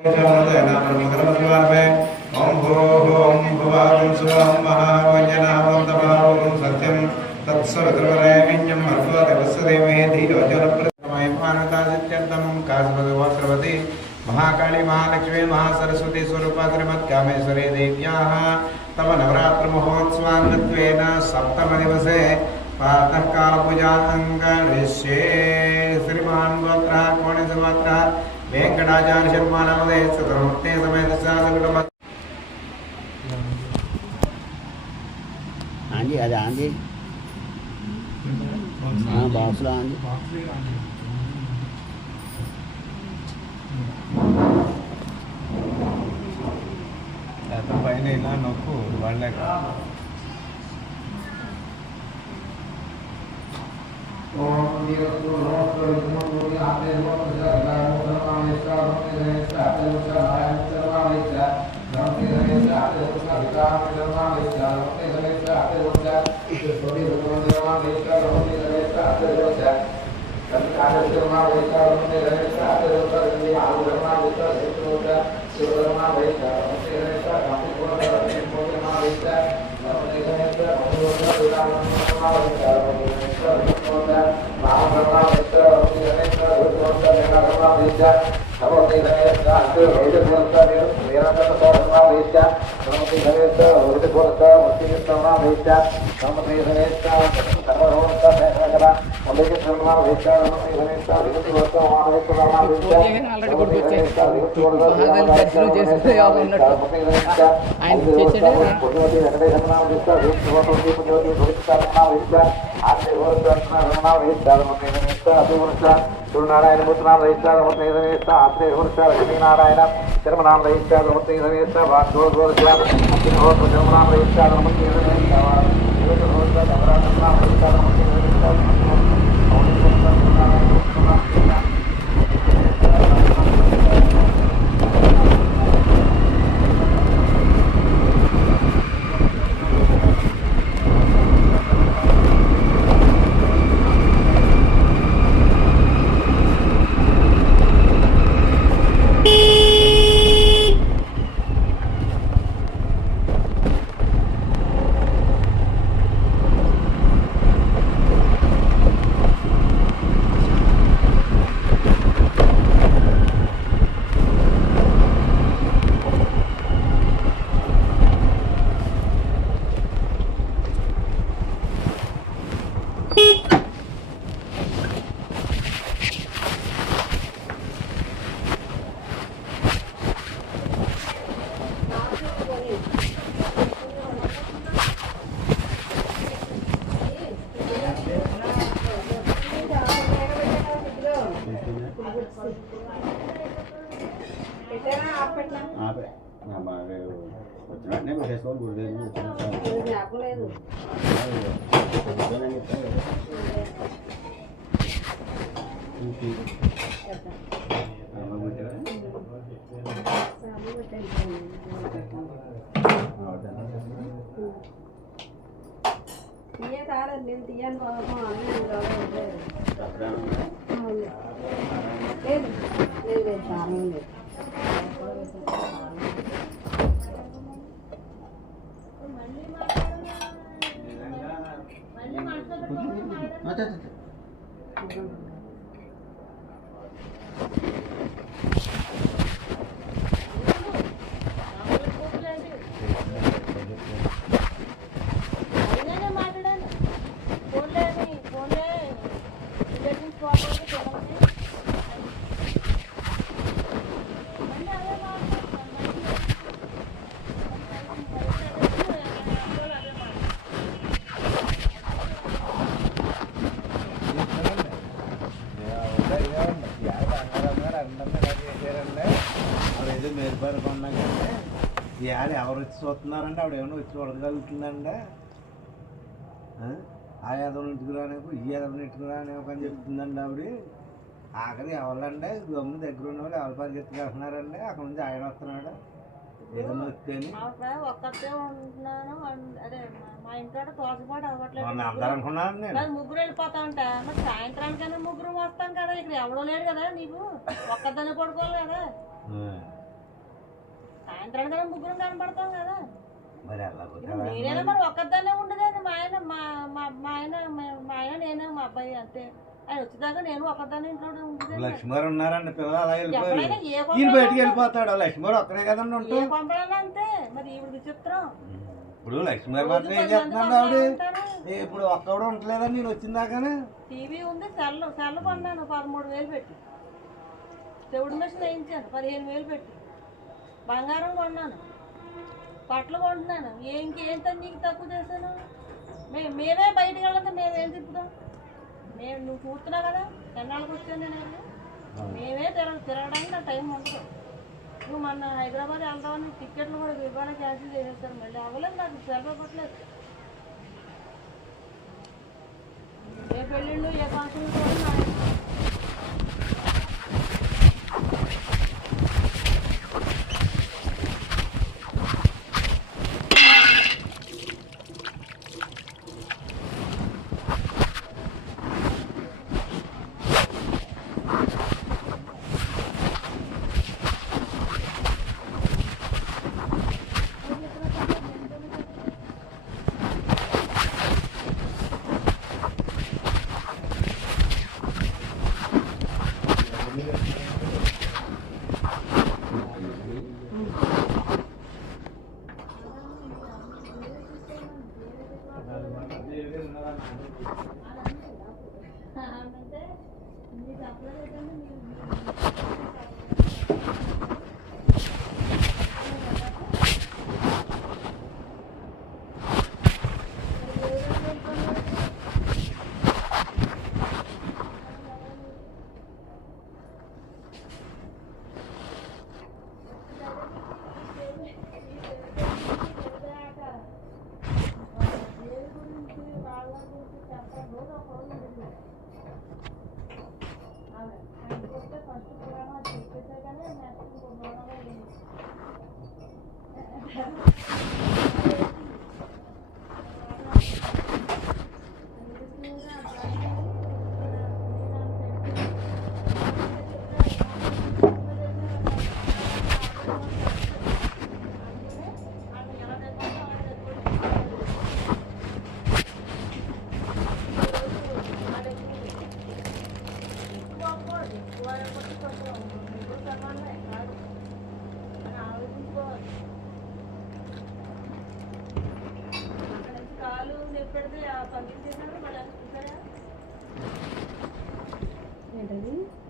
ओम भूः भुवः स्वं महावञ्जनावं तमावं सत्यं तत्सवितुर्वरेण्यं भर्गो देवस्य धीमहि धियो यो न प्रचोदयात् मानतासित्यर्थं काशभगवती महाकाली महालक्ष्मी महासरस्वती स्वरूपा श्रीमत्कामेश्वरी देव्याः तव नवरात्रमहोत्सवाङ्गत्वेन सप्तमदिवसे प्रातःकालपूजां करिष्ये। श्रीमान् गोत्रः कोणेशगोत्रः वेंकटाचार्य शर्मा नामधेय चतुर्मुक्ते समेत साधकुटुंब आंधी अरे आंधी हाँ बासला आंधी तो पहले ना नोको वाले का ओम निरंतर नमस्कार नमो आपने नमो जगन्नाथ सर्वामेश्वर सर्वेश्वर नारायण सर्वामेश्वर नमस्ते सर्वेश्वर सर्वकाम सर्वामेश्वर नमस्ते सर्वेश्वर ईश्वरी सर्वदेवामेश्वर नमस्ते सर्वेश्वर संतान सर्वामेश्वर नमस्ते सर्वेश्वर ये आलुधर्मामेश्वर सर्वोच्च शिवधर्मामेश्वर नमस्ते सर्वेश्वर कामदेवधर्मामेश्वर नमस्ते सर्वेश्वर नारायण मूर्तनाम रहिष्ठा नमस्ते समेस्ता आत्रे होर्षा लक्ष्मी नारायण धर्मनाम रहिष्ठा नमस्ते समेस्ता भागवत वर्षा अग्निहोत्र धर्मनाम रहिष्ठा नमस्ते समेस्ता देवता होर्षा नवरात्रनाम रहिष्ठा नमस्ते समेस्ता వచ్చినట్టే పెట్టేసుకోవాలి గురుదేవులు నేను తీయను ఇవాళ ఎవరు వచ్చి చూస్తున్నారంటే ఆవిడ ఏమన్నా వచ్చి చూడగలుగుతుందండి. ఆ యాదవ్ ఇంటికి ఈ యాదవ్ ఇంటికి అని చెప్తుందండి ఆవిడ. ఆఖరి ఎవరండి గమ్ము దగ్గర ఉన్న వాళ్ళు ఎవరు పరిగెత్తుకుంటున్నారండి. అక్కడ నుంచి ఆయన వస్తున్నాడు ఏదన్నా వస్తేని అందరు అనుకున్నాను నేను ముగ్గురు వెళ్ళిపోతా ఉంటా. మరి సాయంత్రానికైనా ముగ్గురు వస్తాం కదా. ఇక్కడ ఎవడో లేడు కదా. నీకు ఒక్కదాన్ని పడుకోవాలి కదా. సాయంత్రానికి ముగ్గురం కనపడతాం కదా. మరి అలా నేనైనా మరి ఒక్కదాన్నే ఉండదు. మా ఆయన మా ఆయన నేను మా అబ్బాయి అంతే. ఆయన వచ్చేదాకా నేను ఒక్కదాన్ని ఇంట్లో ఉంటుంది. లక్ష్మణ్ ఉన్నారండి పిల్లలు అలా వెళ్ళిపోయి ఏ బయటికి వెళ్ళిపోతాడు. లక్ష్మణ్ ఒక్కడే కదండి ఉంటాడు. పంపడాలి అంతే. మరి ఈవిడ విచిత్రం. ఇప్పుడు లక్ష్మణ్ మాత్రం ఏం చేస్తున్నాడు ఆవిడ? ఇప్పుడు ఒక్కడు ఉండలేదని నేను వచ్చిందాకానే. టీవీ ఉంది, సెల్ కొన్నాను 13,000 పెట్టి. చెవుడు మిషన్ వేయించాను 15,000 పెట్టి. బంగారం కొన్నాను, బట్టలు కొంటున్నాను. ఇంకేంత నీకు తక్కువ చేశాను? మేమే బయటకు వెళ్ళాలంటే మేమేం తిప్పుతాం? నువ్వు చూస్తున్నావు కదా ఎన్నాళ్ళకి వచ్చాను నేను. మేమే తిరగడానికి నా టైం ఉండదు. నువ్వు మొన్న హైదరాబాద్ వెళ్దామని టికెట్లు కూడా ఇవాళ క్యాన్సిల్ చేసేస్తారు. మళ్ళీ అవ్వలేదు, నాకు సెలవు పట్టలేదు. ఏ పెళ్ళిళ్ళు ఏ ఫంక్షన్లు కూడా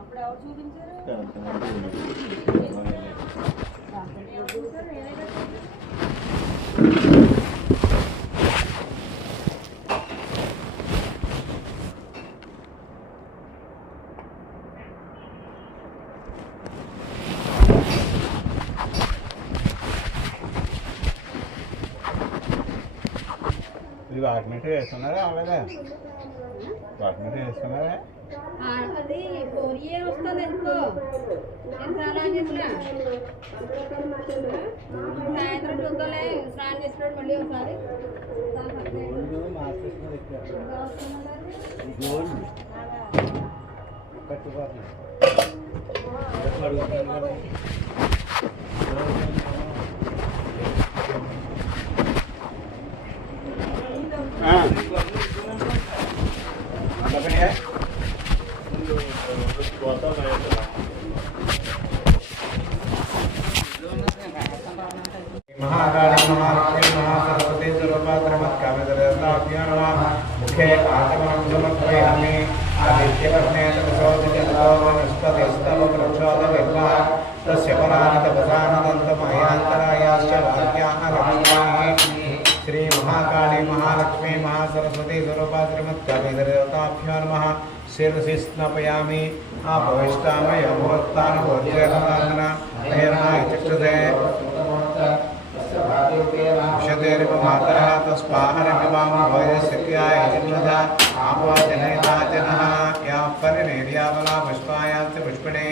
అప్పుడు ఎవరు చూపించారు? వాటిమెంట్ వేస్తున్నారా అవలేదా? వాటిమెంట్ వేస్తున్నారా? అది 4 years వస్తుంది ఎందుకో. నేను స్నానం చేసిన సాయంత్రం చూద్దాలే. స్నానం చేసినాడు మళ్ళీ ఒకసారి महाकाली महालक्ष्मी महासरस्वती स्वरूपात्रमत्कामितरताभ्यो नमः। मुखे आत्मनं समर्पयामि। आदित्यवर्णे तपसोदितस्तवनस्पतिस्तववृक्षोदविद्मः तस्य परानितपसानदन्तमयान्तरायाश्च वाक्याः रमणीः। श्री महाकाली महालक्ष्मी महासरस्वती स्वरूपात्रमत्कामितरताभ्यो नमः। शिरसि स्नापयामि। आपविष्टामय मुहूर्तानुभूत्यर्पणा प्रेरणा चक्षुषे क्षतेरिपमातरः तस्माहरमिमामभयस्थित्याय जिन्नदा आपोजनयताजनः या परिनिर्यावला पुष्पायाश्च पुष्पिणे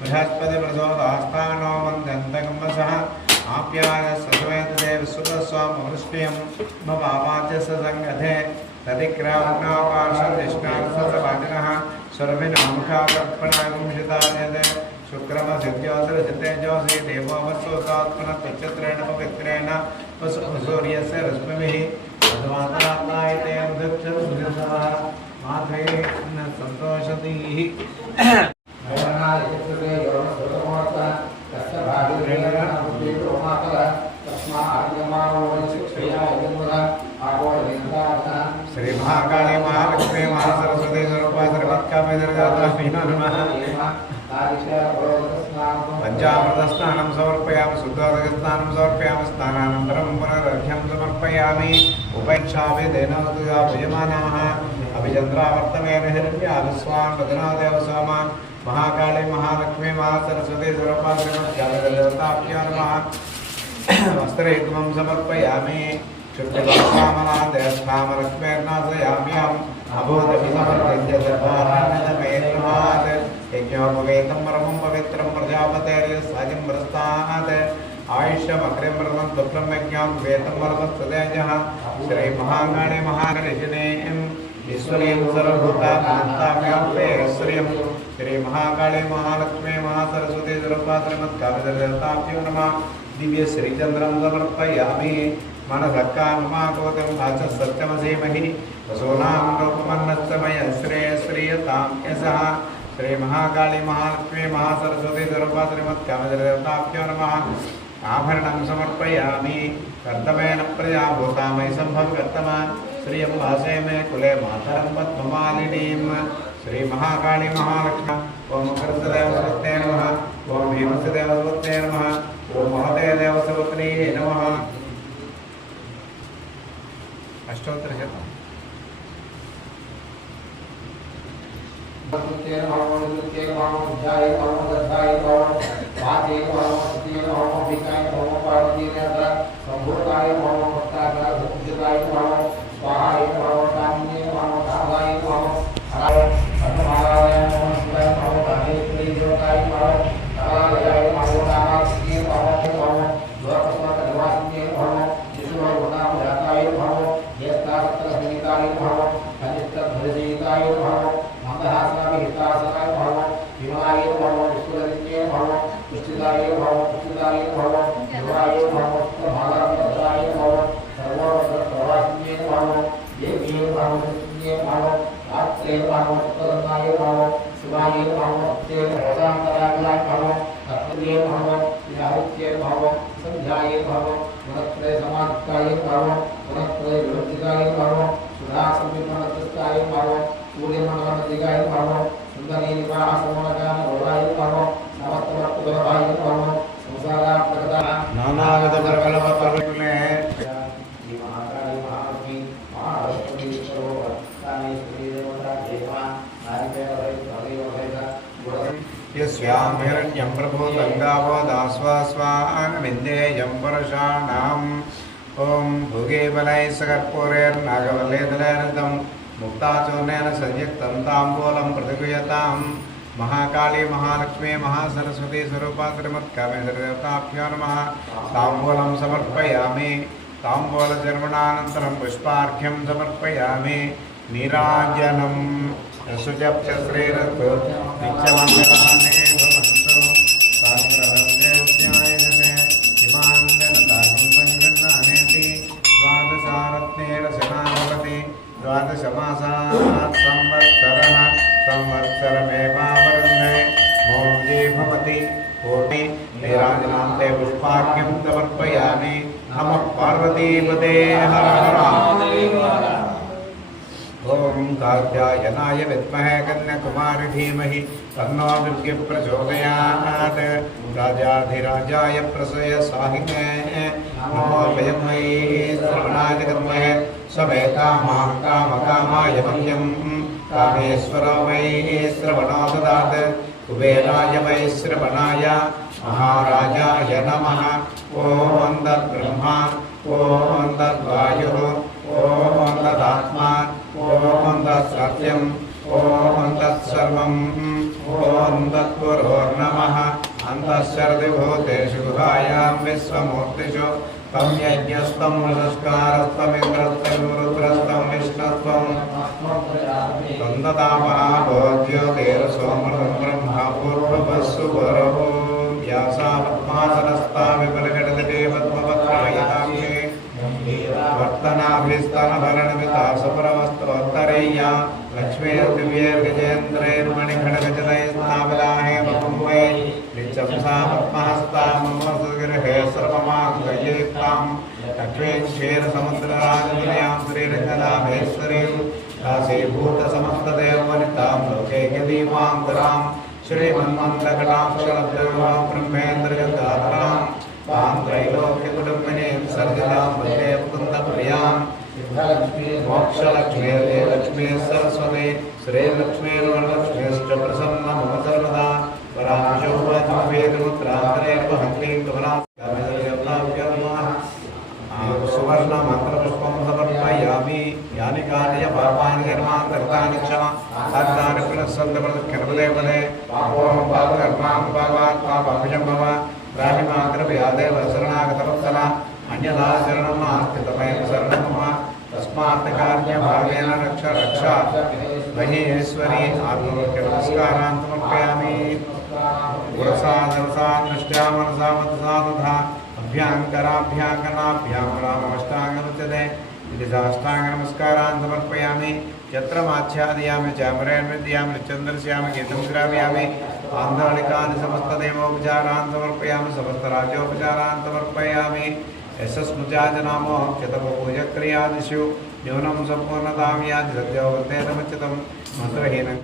बृहस्पतिप्रसोदास्थानो वन्दन्तगम्मसः आप्याय सद्वैतदेव सुतस्वामवृष्टियं ममावाच्यस्य सङ्गते तदिक्राम्नाकाशं निष्णासवादिनः सर्विनामुखाकर्पणागुंशितायते शुक्रमसिद्ध्योतिरसितेजोषि देवोऽवसोतात्मनः त्वच्चत्रेण पवित्रेण सूर्यस्य रश्मिभिः तद्मात्रात्मायते अनुदक्षः मात्रे सन्तोषतीः श्री महाकाली महालक्ष्मी महासरस्वती स्वरूपा सर्वत्कामेन्द्रजातास्मै नमः पंचामृतस्नानं समर्पयामि शुद्धोदकस्नानं समर्पयामि स्नानानन्तरं पुनरर्घ्यं समर्पयामि उपैक्षामि देनोदया भुजमानः अभिचन्द्रावर्तमेन हिरण्याभिस्वान् वदनादेव सोमा महाकाली महालक्ष्मी महासरस्वती स्वरूपा श्रीमद्देवताभ्यो नमः वस्त्रयुग्मं समर्पयामि शुद्धकामनादेवस्नामलक्ष्मीर्नाशयाम्यहम् अभूतभिसमर्पित्यजपान्नदमेन्द्रमात् यज्ञोपवेतं परमं पवित्रं प्रजापतेर्यस्साजिं प्रस्तात् आयुष्यमग्रिं व्रतं दुःखं यज्ञं वेतं वरदस्ततेजः श्रीमहाकाली महागणेशनें ईश्वरीं सर्वभूतात्माभ्यां श्रीमहाकाली महालक्ष्मी महासरस्वती स्वरूपा श्रीमद्देवताभ्यो नमः दिव्य श्रीचन्द्रं समर्पयामि मनसक्काममाकोतं वाचः सत्यमसीमहि वसूनां रूपमन्नश्चमय श्रेयश्रीयतां यशः श्रीमहाकाली महालक्ष्मी महासरस्वती स्वरूपा श्रीमद्देवताभ्यो नमः आभरणं समर्पयामि कर्तमेन प्रजा भूतामयि सम्भवकर्तमा श्रियं वासे मे कुले मातरं पद्ममालिनीं श्रीमहाकाली महालक्ष्मी ओं कर्तदेवसवत्ते नमः ओं भीमसेदेवसवत्ते नमः ओं महदेवदेवसवत्रे नमः अष्टोत्तर शतम् यस्याम्हिरण्यं प्रभूतङ्गावो दास्वास्वानमिन्देयं परशानाम् ॐ भुगेबलैः सकर्पूरेर्नागवल्लेदलेरतं मुक्ताचूर्णेन संयुक्तं ताम्बूलं प्रतिगृह्यतां महाकाली महालक्ष्मी महासरस्वती स्वरूपा श्रीमद्देवताभ्यो नमः ताम्बूलं समर्पयामि ताम्बूलचर्वणानन्तरं पुष्पार्घ्यं समर्पयामि नीराजनं सुजप्च श्रीरस्तु नित्यमङ्गलानि भवन्तु साग्रहं हिमाङ्गलताकं सङ्गृह्णानेति द्वादशारत्नेरशना भवति द्वादशमासात् संवत्सरः संवत्सरमेवावरुन्धे मोक्षे भवति पूर्णे नीराजनान्ते पुष्पार्घ्यं समर्पयामि नमः पार्वतीपते हर हर ओम कात्यायनाय विद्महे कन्याकुमारी धीमहि तन्नो दुर्गे प्रचोदयात् राजाधिराजाय प्रसय साहिते नमो वयमहे श्रवणाय विद्महे समेकामां कामकामाय मह्यं कामेश्वरो वै श्रवणो ददात् कुबेराय वै श्रवणाय महाराजाय नमः ओम तद्ब्रह्मा ओम तद्वायुः ओम तदात्मा ओम तत्सत्यम् ओम तत्सर्वम् ओम तत्पुरोर्नमः अन्तःशर्दिभूतेषु गुहायां विश्वमूर्तिषु तं यज्ञस्तं नमस्कारस्तमिन्द्रस्तं रुद्रस्तं विष्णुस्तं तं ददामः भोज्योतिर्सोमृतं ब्रह्मा पूर्ववस्सु वरो स्तनभरणमिता सुप्रवस्तवन्तरेय्या लक्ष्मीर्दिव्यैर्गजेन्द्रैर्मणिखड्गजदैस्तावलाहे बकुम्भै नित्यंसा पद्महस्ता ममसुगृहे सर्वमाङ्गयेत्तां लक्ष्मीं क्षीरसमुद्रराजमुनयां श्रीरङ्गनाभेश्वरीं दासीभूतसमस्तदेववनितां लोकैकदीपां करां श्रीमन्मन्दकटाक्षरद्रुवां ब्रह्मेन्द्रगङ्गाधरां तां त्रैलोक्यकुटुम्बिनीं सर्जितां वन्दे मुकुन्दप्रियां मोक्षलक्ष्मीर्जयलक्ष्मी सरस्वती श्रीलक्ष्मीर्वरलक्ष्मीश्च प्रसन्ना मम सर्वदा वरांशोपाचमवेदमुद्रान्तरे वहन्तीं कमलां सुवर्णमन्त्रपुष्पं समर्पयामि यानि कानि पापानि कर्माणि कृतानि च तद्दानि पुनस्सन्तप्रतिक्षणपदे पापोहं पापकर्मां पापात् पापविषं भव प्राणिमात्रव्यादेव शरणागतवत्सला अन्यथा शरणं नास्ति तमेव शरणं मम तस्मात् कार्यभावेन रक्ष रक्षा महेश्वरी आत्मनमस्कारान् समर्पयामि पुरसा दृष्ट्या मनसा मतसा तथा अभ्याङ्कराभ्याङ्कनाभ्यां राममष्टाङ्गमुच्यते इति साष्टाङ्गनमस्कारान् समर्पयामि यत्र माच्छादयामि चामरेण विद्यामि चन्द्रस्यामि गीतं ग्रामयामि आन्धलिकानि समस्तदेवोपचारान् समर्पयामि समस्तराज्योपचारान् समर्पयामि यशस्मुचाजनामो क्षतपूजक्रियादिषु न्यूनं सम्पूर्णतां याति सद्यो वन्देतमुच्यतं मन्त्रहीनं